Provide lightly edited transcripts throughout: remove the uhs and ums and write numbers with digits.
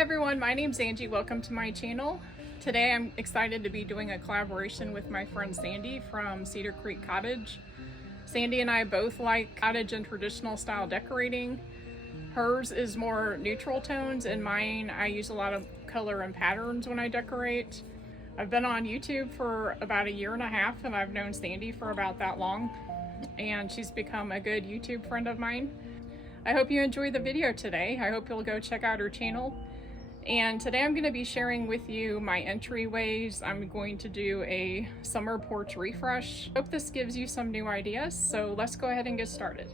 everyone, my name's Angie. Welcome to my channel. Today I'm excited to be doing a collaboration with my friend Sandy from Cedar Creek Cottage. Sandy and I both like cottage and traditional style decorating. Hers is more neutral tones, and mine I use a lot of color and patterns when I decorate. I've been on YouTube for about a year and a half, and I've known Sandy for about that long, and she's become a good YouTube friend of mine. I hope you enjoy the video today. I hope you'll go check out her channel. And today I'm going to be sharing with you my entryways. I'm going to do a summer porch refresh. Hope this gives you some new ideas, so let's go ahead and get started.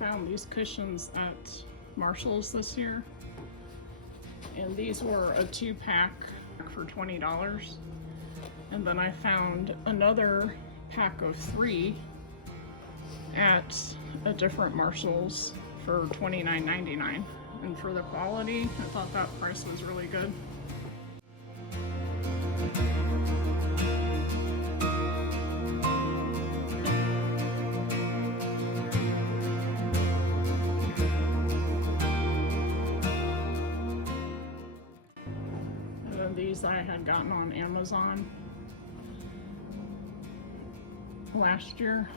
Found these cushions at Marshall's this year, and these were a 2-pack for $20, and then I found another pack of 3 at a different Marshall's for $29.99, and for the quality I thought that price was really good. These I had gotten on Amazon last year.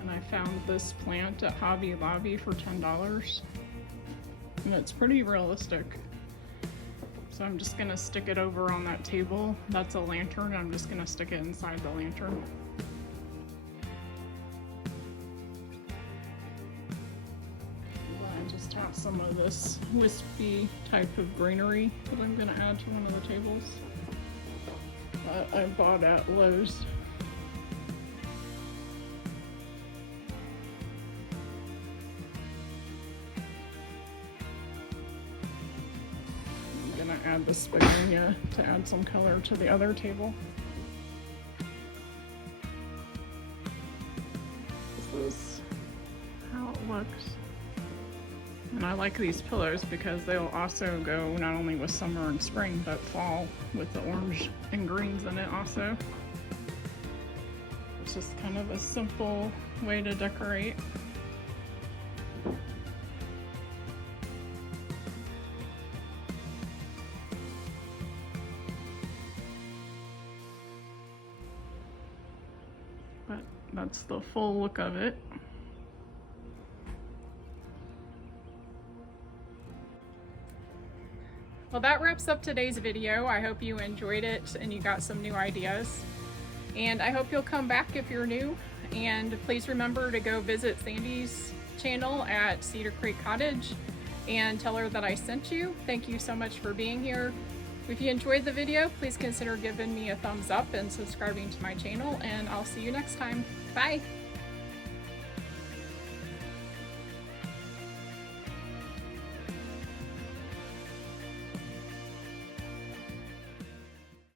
And I found this plant at Hobby Lobby for $10. And it's pretty realistic. So I'm just gonna stick it over on that table. That's a lantern. I'm just gonna stick it inside the lantern. Have some of this wispy type of greenery that I'm going to add to one of the tables that I bought at Lowe's. I'm going to add this begonia to add some color to the other table. This is how it looks. And I like these pillows because they'll also go not only with summer and spring, but fall with the orange and greens in it also. It's just kind of a simple way to decorate. But that's the full look of it. Well, that wraps up today's video. I hope you enjoyed it and you got some new ideas. And I hope you'll come back if you're new. And please remember to go visit Sandy's channel at Cedar Creek Cottage and tell her that I sent you. Thank you so much for being here. If you enjoyed the video, please consider giving me a thumbs up and subscribing to my channel, and I'll see you next time. Bye!